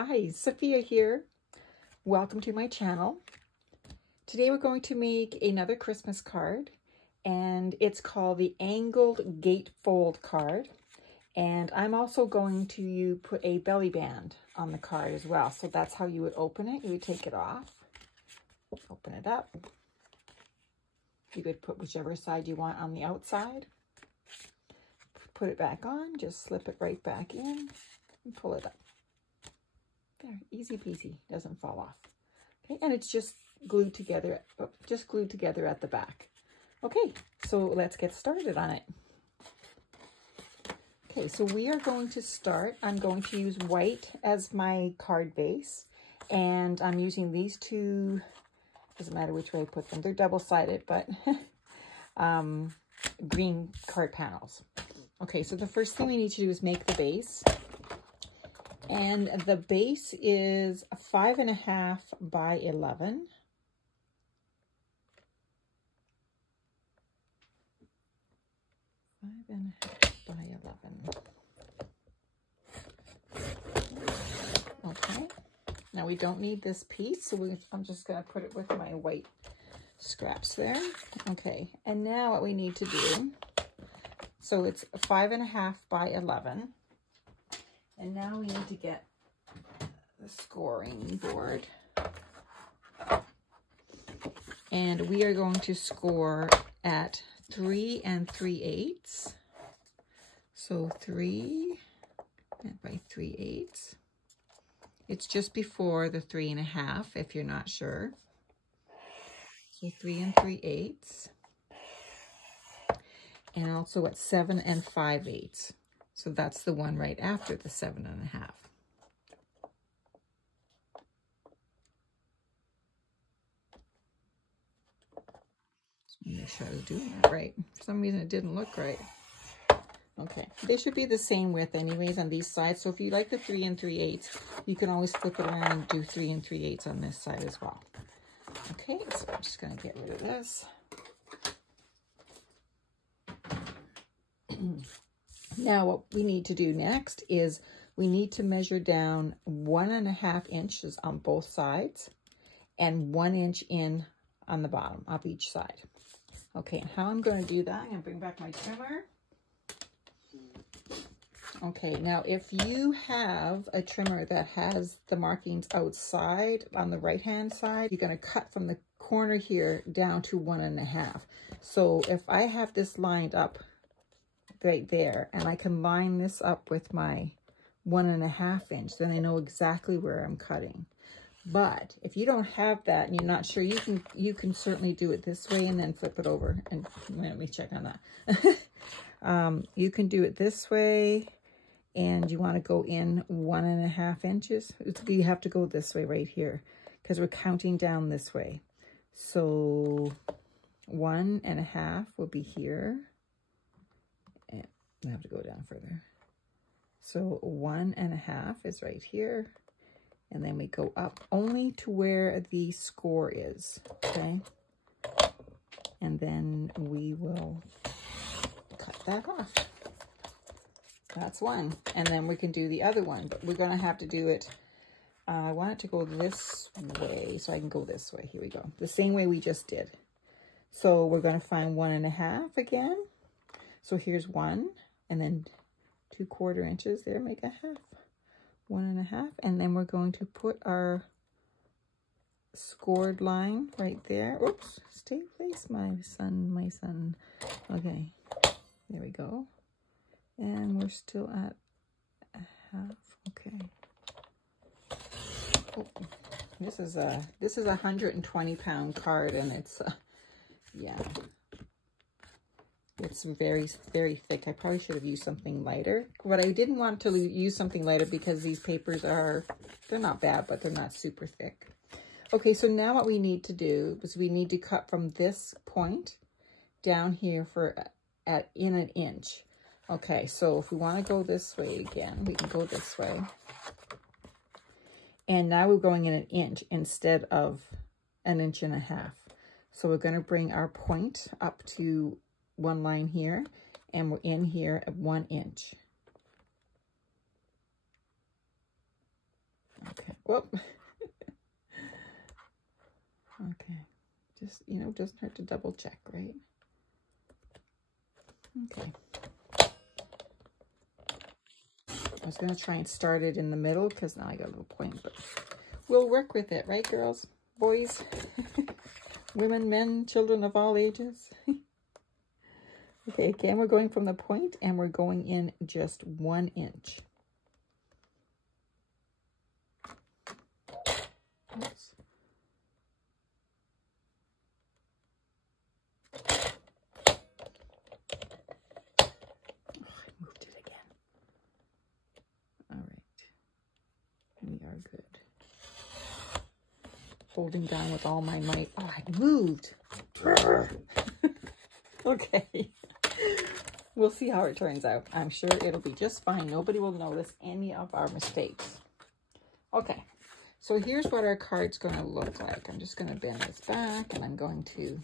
Hi, Sophia here. Welcome to my channel. Today we're going to make another Christmas card, and it's called the Angled Gatefold card. And I'm also going to put a belly band on the card as well. So that's how you would open it. You would take it off, open it up. You could put whichever side you want on the outside. Put it back on, just slip it right back in and pull it up. There, easy peasy, doesn't fall off. Okay, and it's just glued together at the back. Okay, so let's get started on it. Okay, so we are going to start. I'm going to use white as my card base, and I'm using these two, doesn't matter which way I put them, they're double-sided, but green card panels. Okay, so the first thing we need to do is make the base. And the base is 5.5 by 11. By 11. Okay. Now we don't need this piece, so I'm just going to put it with my white scraps there. Okay. And now what we need to do, so it's 5.5 by 11. And now we need to get the scoring board. And we are going to score at 3 3/8. So 3 by 3/8. It's just before the 3.5 if you're not sure. So 3 3/8. And also at 7 5/8. So that's the one right after the 7.5. Make sure I was doing that right. For some reason it didn't look right. Okay, they should be the same width anyways on these sides. So if you like the 3 3/8, you can always flip it around and do 3 3/8 on this side as well. Okay, so I'm just going to get rid of this. Now what we need to do next is we need to measure down 1.5 inches on both sides and 1 inch in on the bottom of each side. Okay, and how I'm going to do that, I'm going to bring back my trimmer. Okay, now if you have a trimmer that has the markings outside on the right hand side, you're going to cut from the corner here down to 1.5. So if I have this lined up right there, and I can line this up with my 1.5 inch, then I know exactly where I'm cutting. But if you don't have that and you're not sure, you can certainly do it this way and then flip it over. And let me check on that. You can do it this way, and you want to go in 1.5 inches. You have to go this way right here because we're counting down this way. So 1.5 will be here. I have to go down further. So 1.5 is right here. And then we go up only to where the score is, okay? And then we will cut that off. That's one. And then we can do the other one, but we're going to have to do it. I want it to go this way, so I can go this way. Here we go. The same way we just did. So we're going to find 1.5 again. So here's 1, and then 2/4 inches there, make a half. 1.5, and then we're going to put our scored line right there. Oops, stay in place, my son. Okay, there we go. And we're still at a half. Okay. Oh, this is a 120-pound card, and it's yeah. It's very, very thick. I probably should have used something lighter. But I didn't want to use something lighter because these papers they're not bad, but they're not super thick. Okay, so now what we need to do is we need to cut from this point down here in 1 inch. Okay, so if we want to go this way again, we can go this way. And now we're going in 1 inch instead of 1.5 inches. So we're going to bring our point up to one line here, and we're in here at 1 inch. Okay, whoop. Okay, just, you know, doesn't hurt to double check, right? Okay. I was going to try and start it in the middle because now I got a little point, but we'll work with it, right, girls, boys, women, men, children of all ages. Okay, again, we're going from the point and we're going in just 1 inch. Oops. Oh, I moved it again. All right. We are good. Holding down with all my might. Oh, I moved. Okay. We'll see how it turns out. I'm sure it'll be just fine. Nobody will notice any of our mistakes. Okay. So here's what our card's going to look like. I'm just going to bend this back and I'm going to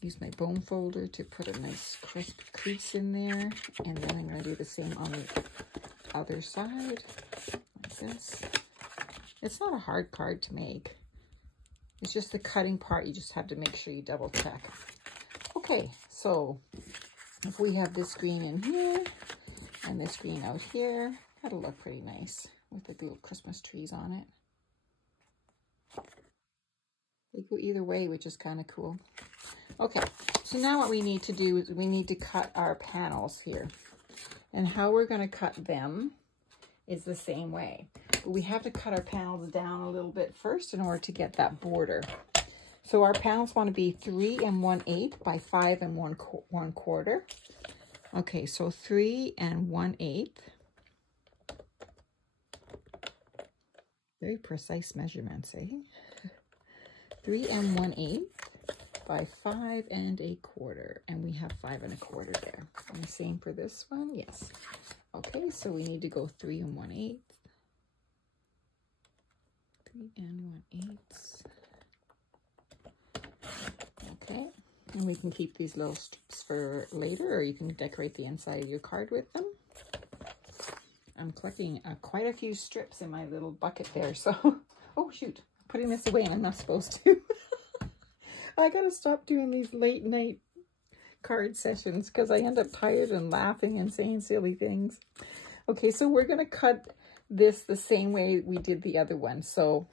use my bone folder to put a nice crisp crease in there. And then I'm going to do the same on the other side, like this. It's not a hard card to make. It's just the cutting part. You just have to make sure you double check. Okay, so if we have this green in here and this green out here, that'll look pretty nice with the little Christmas trees on it. They go either way, which is kind of cool. Okay, so now what we need to do is we need to cut our panels here. And how we're going to cut them is the same way. But we have to cut our panels down a little bit first in order to get that border. So our panels want to be 3 1/8 by 5 1/4. Okay, so 3 1/8. Very precise measurements, eh? 3 1/8 by 5 1/4. And we have 5 1/4 there. And the same for this one, yes. Okay, so we need to go 3 1/8. 3 1/8. Okay, and we can keep these little strips for later, or you can decorate the inside of your card with them. I'm collecting quite a few strips in my little bucket there, so, oh shoot, I'm putting this away and I'm not supposed to. I gotta stop doing these late night card sessions because I end up tired and laughing and saying silly things. Okay, so we're gonna cut this the same way we did the other one. So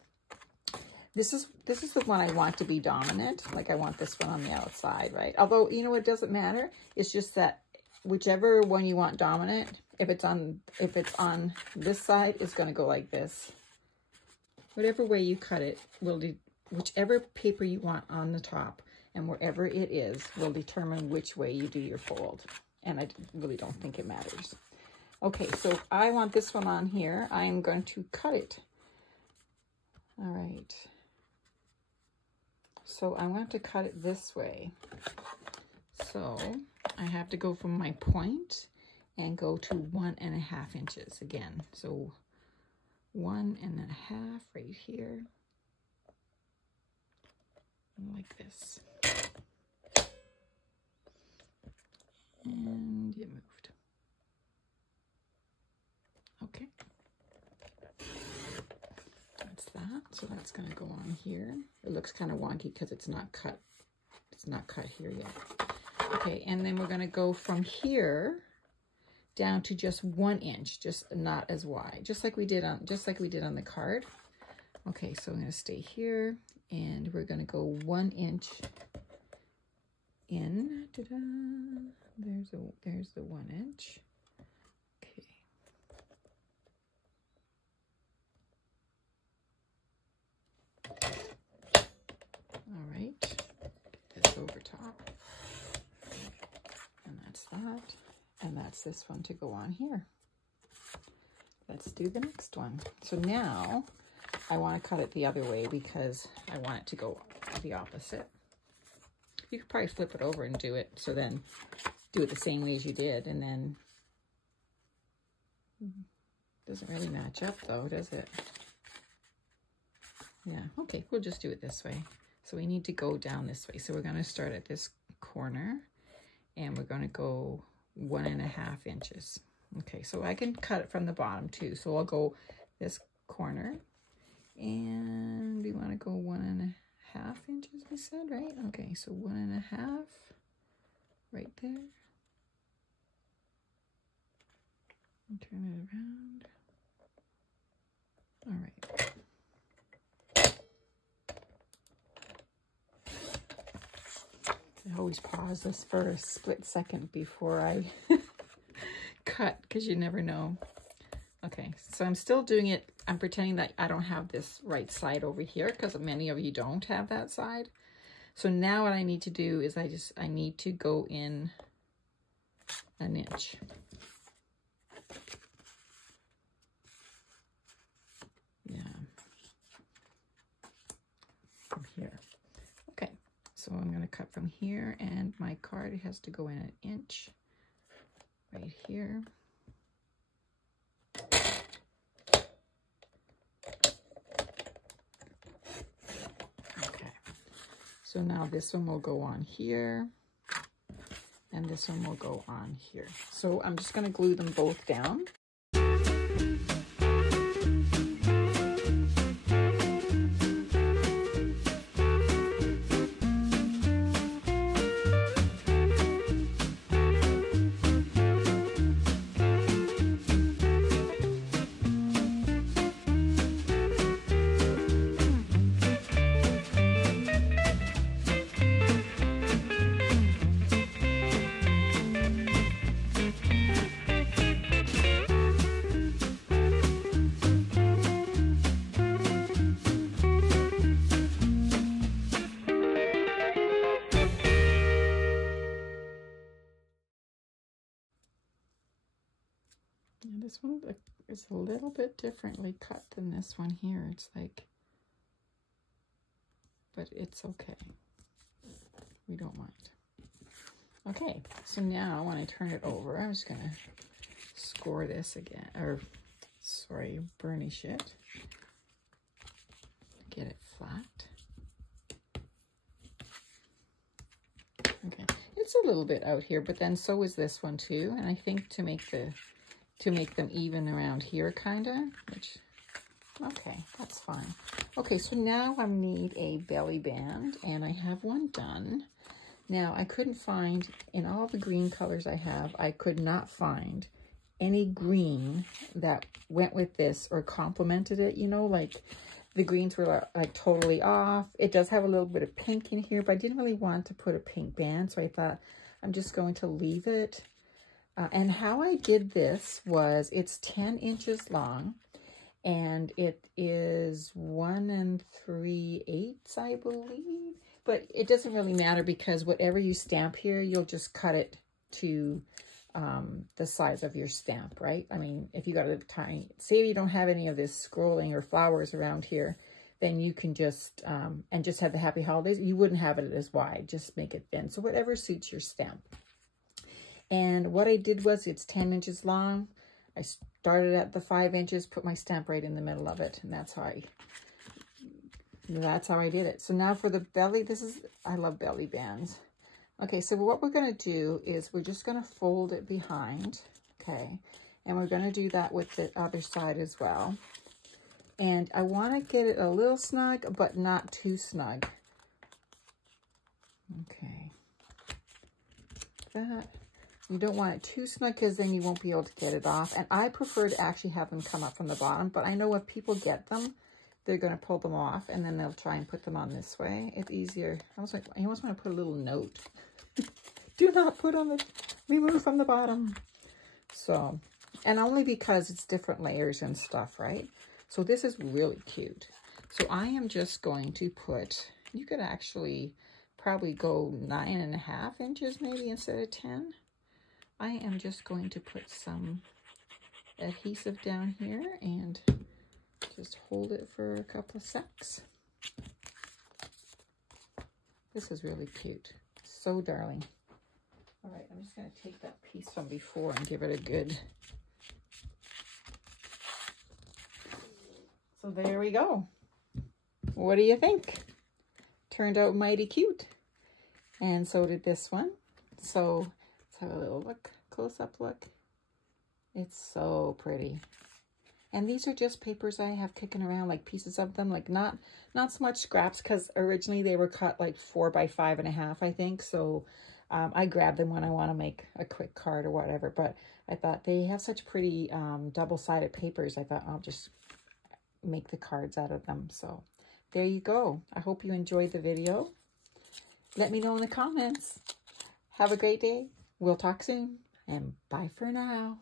this is the one I want to be dominant. Like I want this one on the outside, right? Although, you know, it doesn't matter. It's just that whichever one you want dominant, if it's on this side, it's going to go like this. Whatever way you cut it will do, whichever paper you want on the top and wherever it is will determine which way you do your fold. And I really don't think it matters. Okay, so I want this one on here. I'm going to cut it. All right. So I'm going to cut it this way. So I have to go from my point and go to 1.5 inches again. So 1.5 right here. Like this. And it moved. Okay. That's that. So that's going to go on here. It looks kind of wonky because it's not cut. It's not cut here yet. Okay, and then we're going to go from here down to just 1 inch, just not as wide, just like we did on the card. Okay, so I'm going to stay here and we're going to go 1 inch in. Ta-da! There's the 1 inch. Okay. All right, get this over top. And that's that. And that's this one to go on here. Let's do the next one. So now I want to cut it the other way because I want it to go the opposite. You could probably flip it over and do it. So then do it the same way as you did. And then doesn't really match up though, does it? Yeah, okay, we'll just do it this way. So we need to go down this way. So we're going to start at this corner and we're going to go 1.5 inches. Okay, so I can cut it from the bottom too. So I'll go this corner, and we want to go 1.5 inches, we said, right? Okay, so 1.5 right there. And turn it around. All right. I always pause this for a split second before I cut, because you never know. Okay, so I'm still doing it. I'm pretending that I don't have this right side over here, because many of you don't have that side. So now what I need to do is I need to go in 1 inch. Yeah. From here. Okay, so I'm going to cut from here, and my card has to go in 1 inch right here. Okay, so now this one will go on here, and this one will go on here. So I'm just going to glue them both down. And this one is a little bit differently cut than this one here. It's like, but it's okay. We don't mind. Okay, so now when I turn it over, I'm just gonna score this again, or sorry, burnish it. Get it flat. Okay, it's a little bit out here, but then so is this one too. And I think to make them even around here, kinda, which, okay, that's fine. Okay, so now I need a belly band, and I have one done. Now, I couldn't find, in all the green colors I have, I could not find any green that went with this or complemented it, you know, like the greens were like totally off. It does have a little bit of pink in here, but I didn't really want to put a pink band, so I thought I'm just going to leave it. And how I did this was, it's 10 inches long, and it is 1 3/8, I believe. But it doesn't really matter, because whatever you stamp here, you'll just cut it to the size of your stamp, right? I mean, if you got a tiny, say you don't have any of this scrolling or flowers around here, then you can just, and just have the happy holidays. You wouldn't have it as wide, just make it thin. So whatever suits your stamp. And what I did was, it's 10 inches long. I started at the 5 inches, put my stamp right in the middle of it, and that's how I did it. So now for the belly, I love belly bands. Okay, so what we're going to do is we're just going to fold it behind, okay? And we're going to do that with the other side as well. And I want to get it a little snug, but not too snug. Okay. That. You don't want it too snug, because then you won't be able to get it off. And I prefer to actually have them come up from the bottom, but I know if people get them, they're going to pull them off, and then they'll try and put them on this way. It's easier. I almost want to put a little note. Do not put on the, remove from the bottom. So, and only because it's different layers and stuff, right? So this is really cute. So I am just going to put, you could actually probably go 9.5 inches maybe instead of 10. I am just going to put some adhesive down here and just hold it for a couple of secs. This is really cute. So darling. All right, I'm just going to take that piece from before and give it a good... So there we go. What do you think? Turned out mighty cute. And so did this one. So let's have a little look, close-up look. It's so pretty. And these are just papers I have kicking around, like pieces of them, like not so much scraps, because originally they were cut like 4 by 5.5, I think. So I grab them when I want to make a quick card or whatever. But I thought they have such pretty double-sided papers. I thought I'll just make the cards out of them. So there you go. I hope you enjoyed the video. Let me know in the comments. Have a great day. We'll talk soon. And bye for now.